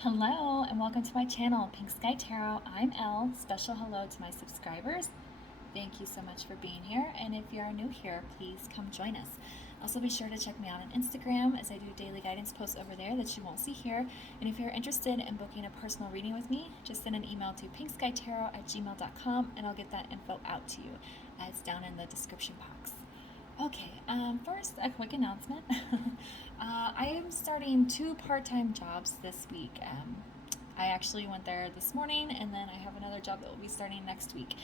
Hello and welcome to my channel, Pink Sky Tarot. I'm Elle. Special hello to my subscribers. Thank you so much for being here. And if you're new here, please come join us. Also be sure to check me out on Instagram as I do daily guidance posts over there that you won't see here. And if you're interested in booking a personal reading with me, just send an email to pinkskytarot@gmail.com and I'll get that info out to you. It's down in the description box. Okay, first, a quick announcement. I am starting 2 part-time jobs this week. I actually went there this morning, and then I have another job that will be starting next week.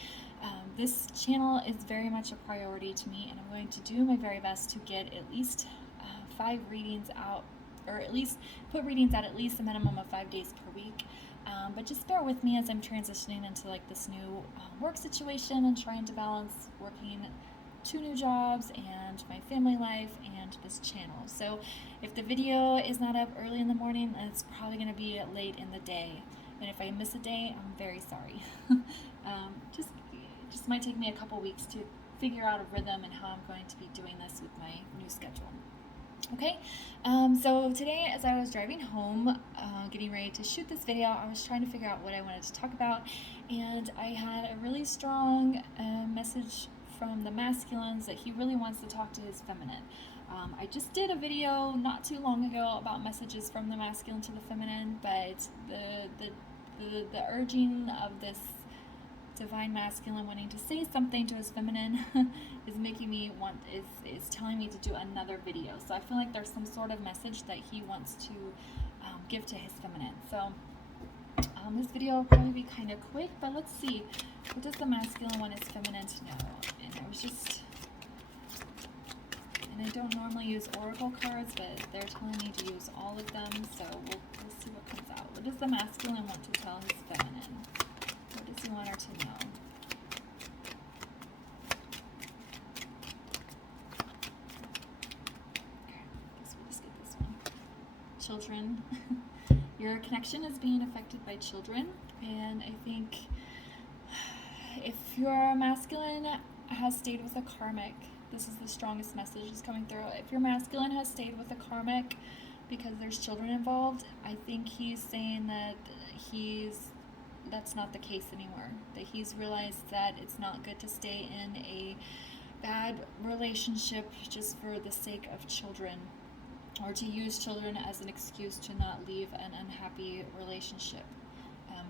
This channel is very much a priority to me, and I'm going to do my very best to get at least 5 readings out, or at least put readings out at least a minimum of 5 days per week. But just bear with me as I'm transitioning into like this new work situation and trying to balance working 2 new jobs and my family life and this channel. So if the video is not up early in the morning, then it's probably going to be late in the day. And if I miss a day, I'm very sorry. Just might take me a couple weeks to figure out a rhythm and how I'm going to be doing this with my new schedule. Okay, so today as I was driving home, getting ready to shoot this video, I was trying to figure out what I wanted to talk about, and I had a really strong message from the masculines that he really wants to talk to his feminine. I just did a video not too long ago about messages from the masculine to the feminine, but the urging of this divine masculine wanting to say something to his feminine is making me is telling me to do another video. So I feel like there's some sort of message that he wants to give to his feminine. So this video will probably be kind of quick, but let's see, what does the masculine want his feminine to know? And I don't normally use oracle cards, but they're telling me to use all of them, so we'll see what comes out. What does the masculine want to tell his feminine? What does he want her to know? Okay, I guess we'll just get this one. Children. Your connection is being affected by children, and I think if your masculine has stayed with a karmic, this is the strongest message that's coming through. If your masculine has stayed with a karmic because there's children involved, I think he's saying that that's not the case anymore. That he's realized that it's not good to stay in a bad relationship just for the sake of children, or to use children as an excuse to not leave an unhappy relationship.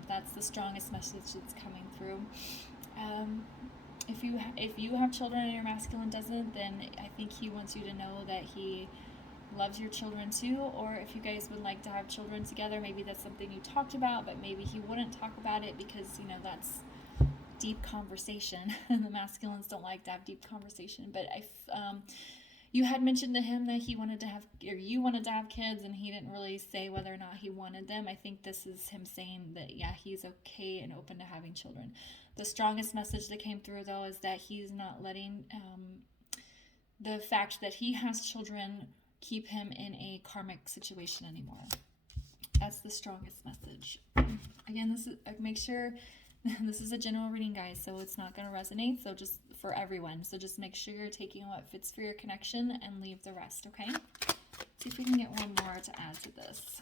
That's the strongest message that's coming through. If you have children and your masculine doesn't, then I think he wants you to know that he loves your children too. Or if you guys would like to have children together, maybe that's something you talked about, but maybe he wouldn't talk about it because, that's deep conversation. The masculines don't like to have deep conversation. But you had mentioned to him that he wanted to have, or you wanted to have kids, and he didn't really say whether or not he wanted them. I think this is him saying that, yeah, he's okay and open to having children. The strongest message that came through, though, is that he's not letting the fact that he has children keep him in a karmic situation anymore. That's the strongest message. Again, this is, make sure this is a general reading, guys, so it's not going to resonate, so just for everyone. So just make sure you're taking what fits for your connection and leave the rest, okay? See if we can get one more to add to this.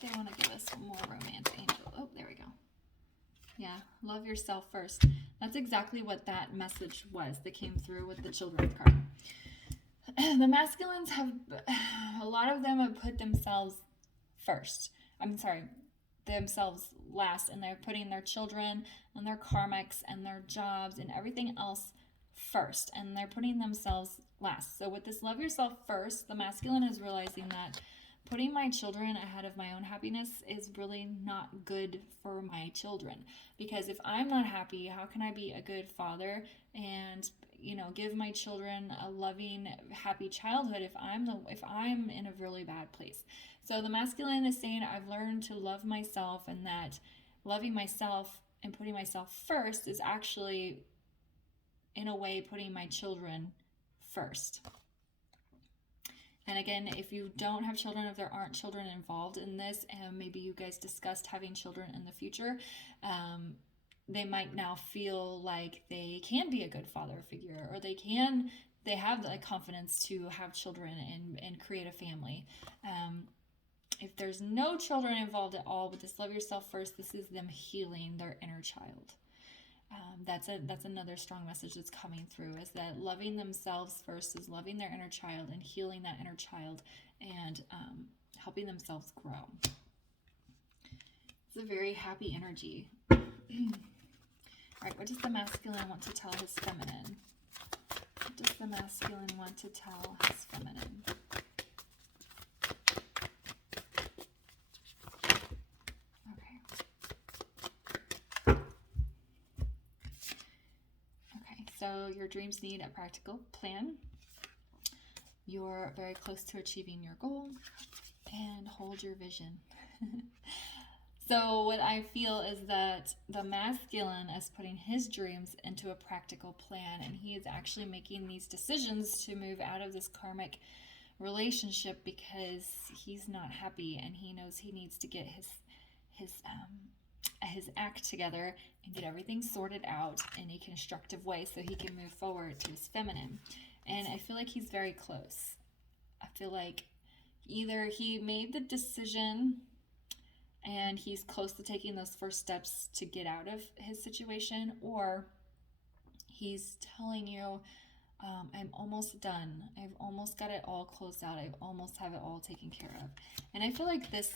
They want to give us more romance, angel. Oh, there we go. Yeah, love yourself first. That's exactly what that message was that came through with the children card. The masculines have, a lot of them have put themselves first. I'm sorry, themselves last, and they're putting their children and their karmics and their jobs and everything else first, and they're putting themselves last. So with this love yourself first, the masculine is realizing that putting my children ahead of my own happiness is really not good for my children, because if I'm not happy, how can I be a good father and give my children a loving, happy childhood if I'm in a really bad place? So the masculine is saying, I've learned to love myself, and that loving myself and putting myself first is actually, in a way, putting my children first. And again, if you don't have children, if there aren't children involved in this, and maybe you guys discussed having children in the future, they might now feel like they can be a good father figure, or they have the confidence to have children and create a family. If there's no children involved at all with this love yourself first, this is them healing their inner child. That's another strong message that's coming through, is that loving themselves first is loving their inner child and healing that inner child, and helping themselves grow. It's a very happy energy. All right, what does the masculine want to tell his feminine? What does the masculine want to tell his feminine? So your dreams need a practical plan. You're very close to achieving your goal, and hold your vision. So what I feel is that the masculine is putting his dreams into a practical plan, and he is actually making these decisions to move out of this karmic relationship because he's not happy, and he knows he needs to get his act together and get everything sorted out in a constructive way so he can move forward to his feminine. And I feel like he's very close. I feel like either he made the decision and he's close to taking those first steps to get out of his situation, or he's telling you, I'm almost done. I've almost got it all closed out. I almost have it all taken care of. And I feel like this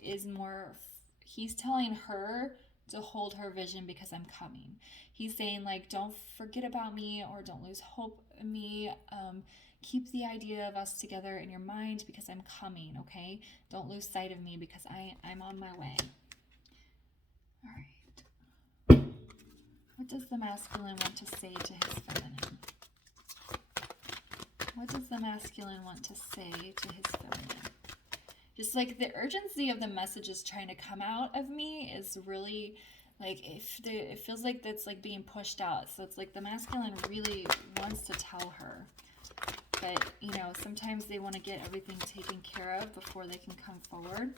is more, he's telling her to hold her vision because I'm coming. He's saying, like, don't forget about me, or don't lose hope in me. Keep the idea of us together in your mind because I'm coming, okay? Don't lose sight of me because I'm on my way. All right. What does the masculine want to say to his feminine? What does the masculine want to say to his feminine? Just like the urgency of the messages trying to come out of me is really like, it feels like that's like being pushed out. So it's like the masculine really wants to tell her. But, you know, sometimes they want to get everything taken care of before they can come forward.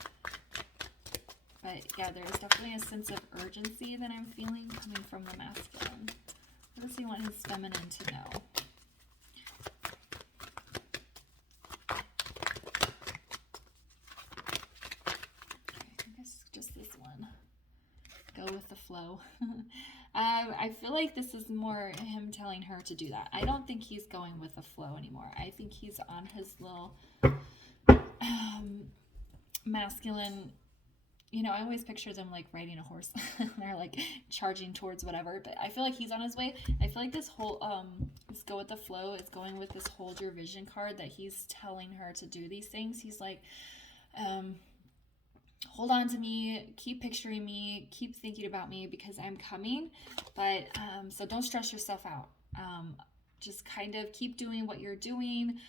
But yeah, there's definitely a sense of urgency that I'm feeling coming from the masculine. What does he want his feminine to know? Go with the flow. I feel like this is more him telling her to do that. I don't think he's going with the flow anymore. I think he's on his little masculine, you know, I always picture them like riding a horse. They're like charging towards whatever, but I feel like he's on his way. I feel like this whole this go with the flow is going with this hold your vision card, that he's telling her to do these things. He's like, hold on to me, keep picturing me, keep thinking about me because I'm coming. But so don't stress yourself out. Just kind of keep doing what you're doing.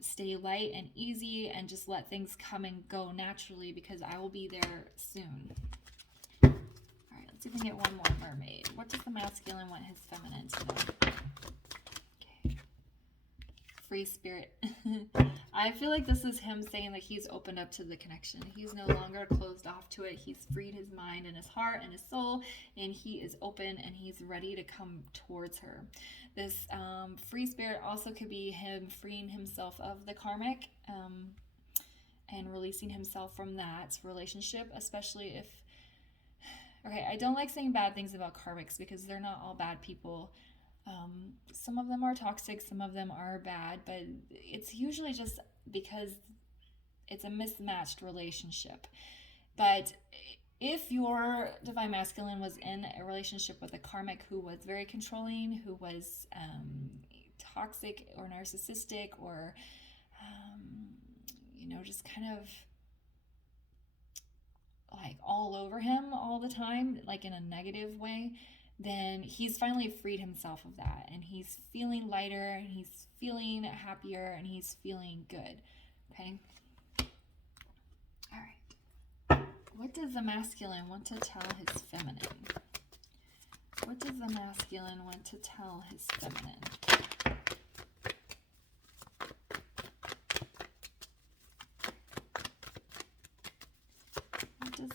Stay light and easy, and just let things come and go naturally because I will be there soon. All right, let's see if we can get one more mermaid. What does the masculine want his feminine to know? Okay. Free spirit. I feel like this is him saying that he's opened up to the connection. He's no longer closed off to it. He's freed his mind and his heart and his soul, and he is open and he's ready to come towards her. This free spirit also could be him freeing himself of the karmic and releasing himself from that relationship, especially if... Okay, I don't like saying bad things about karmics because they're not all bad people. Some of them are toxic, some of them are bad, but it's usually just because it's a mismatched relationship. But if your divine masculine was in a relationship with a karmic who was very controlling, who was toxic or narcissistic, or you know, just kind of like all over him all the time, like in a negative way, then he's finally freed himself of that, and he's feeling lighter, and he's feeling happier, and he's feeling good. Okay? All right. What does the masculine want to tell his feminine? What does the masculine want to tell his feminine?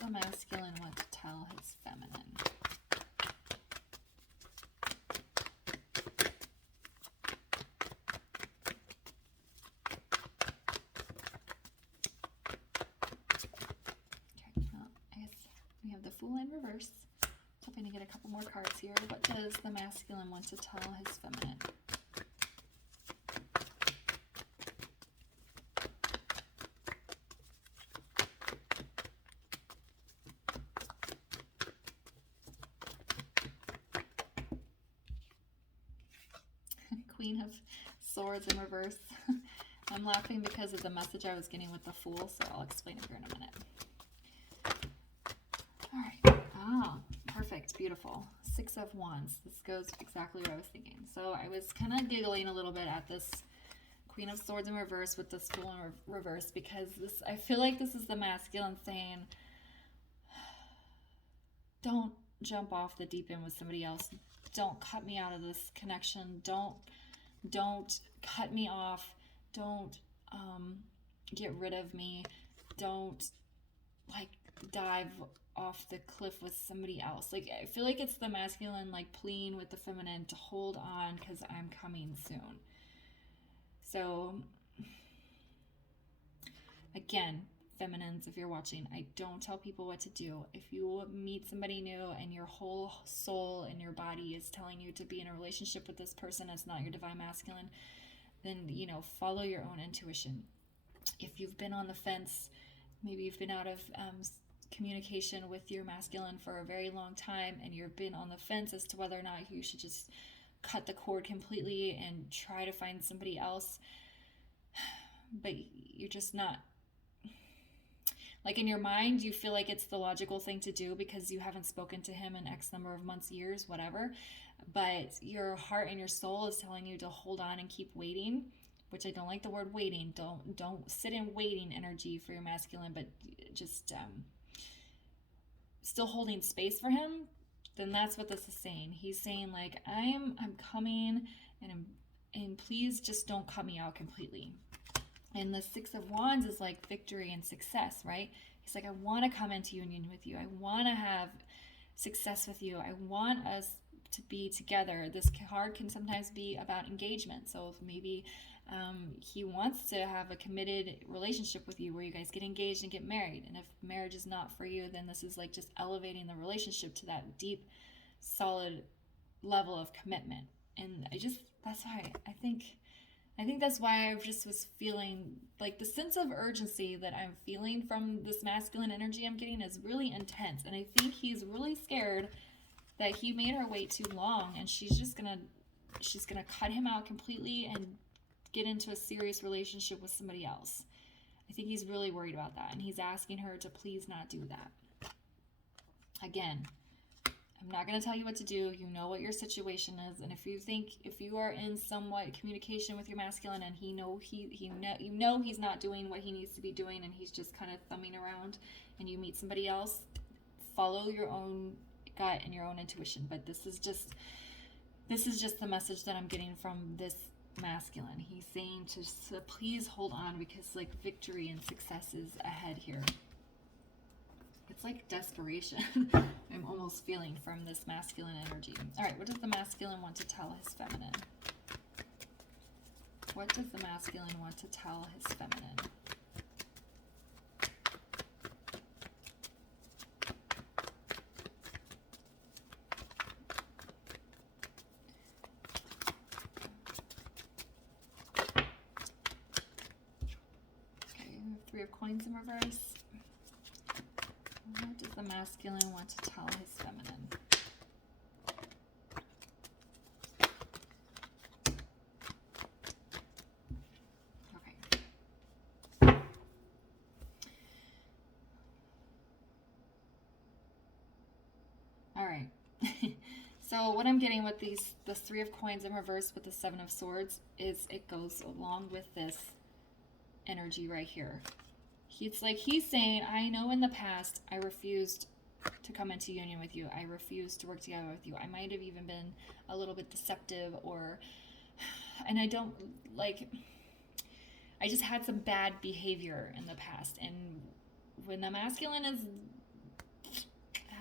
the masculine want to tell his feminine? Okay, well, I guess we have the Fool in reverse. Hoping to get a couple more cards here. What does the masculine want to tell his feminine? Queen of Swords in reverse. I'm laughing because of the message I was getting with the Fool, so I'll explain it here in a minute. All right. Ah, perfect. Beautiful. Six of Wands. This goes exactly what I was thinking. So I was kind of giggling a little bit at this Queen of Swords in reverse with this Fool in reverse, because this, I feel like this is the masculine saying, don't jump off the deep end with somebody else. Don't cut me out of this connection. Don't cut me off. Don't get rid of me. Don't like dive off the cliff with somebody else. Like, I feel like it's the masculine like pleading with the feminine to hold on because I'm coming soon. So again, feminines, if you're watching, I don't tell people what to do. If you meet somebody new and your whole soul and your body is telling you to be in a relationship with this person, it's not your divine masculine, then, you know, follow your own intuition. If you've been on the fence, maybe you've been out of communication with your masculine for a very long time and you've been on the fence as to whether or not you should just cut the cord completely and try to find somebody else, but you're just not, like, in your mind you feel like it's the logical thing to do because you haven't spoken to him in X number of months, years, whatever, but your heart and your soul is telling you to hold on and keep waiting, which I don't like the word waiting. Don't sit in waiting energy for your masculine, but just still holding space for him. Then that's what this is saying. He's saying like, I'm coming, and please just don't cut me out completely. And the Six of Wands is like victory and success, right? He's like, I want to come into union with you. I want to have success with you. I want us to be together. This card can sometimes be about engagement. So if maybe he wants to have a committed relationship with you where you guys get engaged and get married. And if marriage is not for you, then this is like just elevating the relationship to that deep, solid level of commitment. And that's why I think that's why I just was feeling like the sense of urgency that I'm feeling from this masculine energy I'm getting is really intense. And I think he's really scared that he made her wait too long and she's gonna cut him out completely and get into a serious relationship with somebody else. I think he's really worried about that, and he's asking her to please not do that. Again, I'm not going to tell you what to do. You know what your situation is, and if you are in somewhat communication with your masculine and you know he's not doing what he needs to be doing and he's just kind of thumbing around, and you meet somebody else, follow your own gut and your own intuition. But this is just the message that I'm getting from this masculine. He's saying to please hold on because like victory and success is ahead here. It's like desperation. I'm almost feeling from this masculine energy. All right, what does the masculine want to tell his feminine? What does the masculine want to tell his feminine? Three of Coins in reverse. What does the masculine want to tell his feminine? Okay. All right. So what I'm getting with this Three of Coins in reverse with the Seven of Swords is it goes along with this energy right here. It's like he's saying, I know in the past I refused to come into union with you. I refused to work together with you. I might have even been a little bit deceptive and I just had some bad behavior in the past. And when the masculine is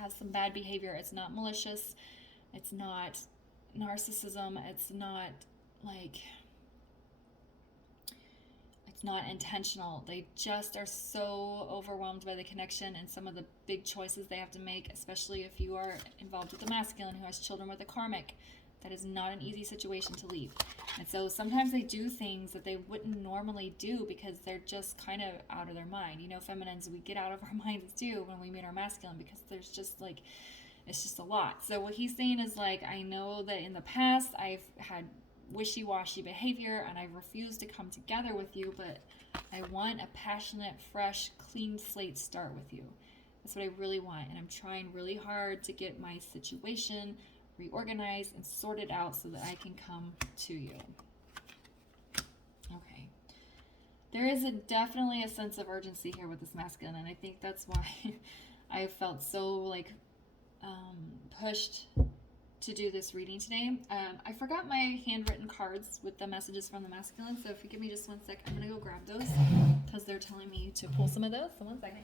has some bad behavior. It's not malicious. It's not narcissism. It's not like, it's not intentional. They just are so overwhelmed by the connection and some of the big choices they have to make, especially if you are involved with a masculine who has children with a karmic. That is not an easy situation to leave. And so sometimes they do things that they wouldn't normally do because they're just kind of out of their mind. You know, feminines, we get out of our minds too when we meet our masculine, because there's just like, it's just a lot. So what he's saying is like, I know that in the past I've had wishy-washy behavior and I refuse to come together with you, but I want a passionate, fresh, clean slate start with you. That's what I really want. And I'm trying really hard to get my situation reorganized and sorted out so that I can come to you. Okay. There is definitely a sense of urgency here with this masculine, and I think that's why I felt so like pushed to do this reading today. I forgot my handwritten cards with the messages from the masculine, so if you give me just 1 sec, I'm gonna go grab those because they're telling me to pull some of those. So 1 second.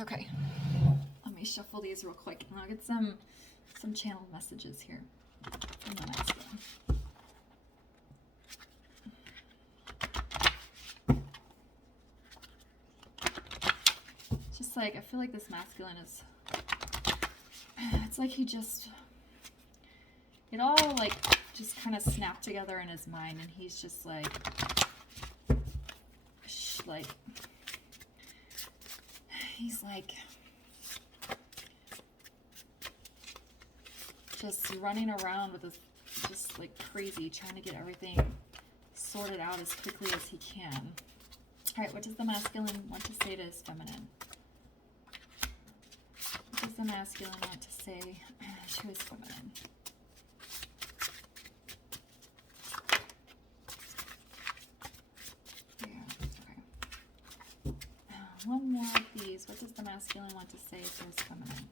Okay, let me shuffle these real quick and I'll get some channeled messages here from the masculine. Just like, I feel like this masculine is, it's like he just, it all like just kind of snapped together in his mind, and he's just like he's like just running around with this, just like crazy, trying to get everything sorted out as quickly as he can. All right, what does the masculine want to say to his feminine? What does the masculine want to say to his feminine? One more of these. What does the masculine want to say to his feminine?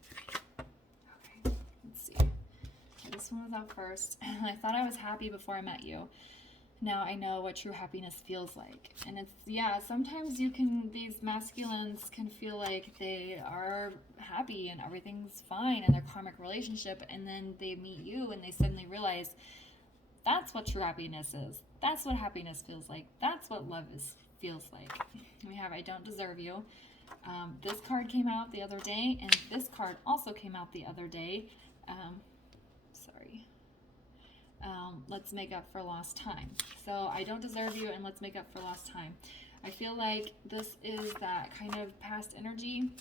Okay, let's see. Okay, this one was out first. I thought I was happy before I met you. Now I know what true happiness feels like. And it's, yeah, sometimes you can, these masculines can feel like they are happy and everything's fine in their karmic relationship, and then they meet you and they suddenly realize that's what true happiness is. That's what happiness feels like. That's what love feels like. We have I don't deserve you. This card came out the other day, and this card also came out the other day. Let's make up for lost time. So I don't deserve you and let's make up for lost time. I feel like this is that kind of past energy.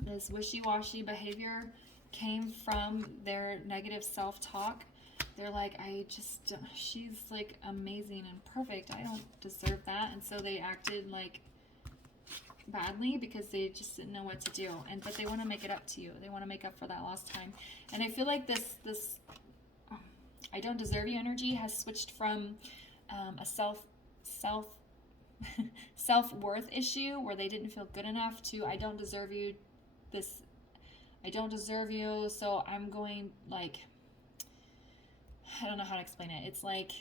This wishy-washy behavior came from their negative self-talk. They're like, she's like amazing and perfect. I don't deserve that. And so they acted like badly because they just didn't know what to do. But they want to make it up to you. They want to make up for that lost time. And I feel like this I don't deserve you energy has switched from a self-worth issue where they didn't feel good enough to I don't deserve you. I don't deserve you. So I'm going like, I don't know how to explain it. It's like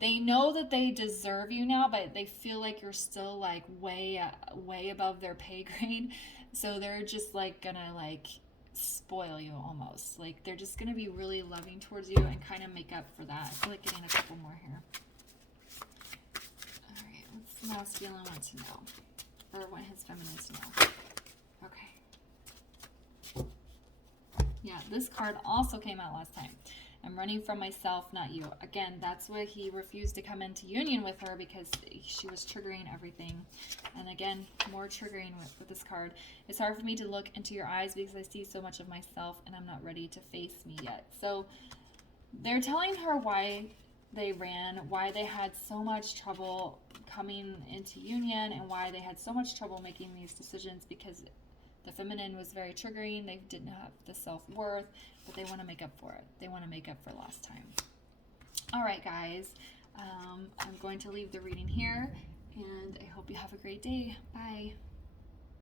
they know that they deserve you now, but they feel like you're still like way above their pay grade. So they're just like gonna like spoil you almost. Like they're just gonna be really loving towards you and kind of make up for that. I feel like getting a couple more here. All right, what's the masculine want to know? Or what his feminine to know? Okay. Yeah, this card also came out last time. I'm running from myself, not you. Again, that's why he refused to come into union with her, because she was triggering everything. And again, more triggering with this card. It's hard for me to look into your eyes because I see so much of myself and I'm not ready to face me yet. So they're telling her why they ran, why they had so much trouble coming into union, and why they had so much trouble making these decisions, because the feminine was very triggering. They didn't have the self-worth, but they want to make up for it. They want to make up for lost time. All right, guys. I'm going to leave the reading here, and I hope you have a great day. Bye.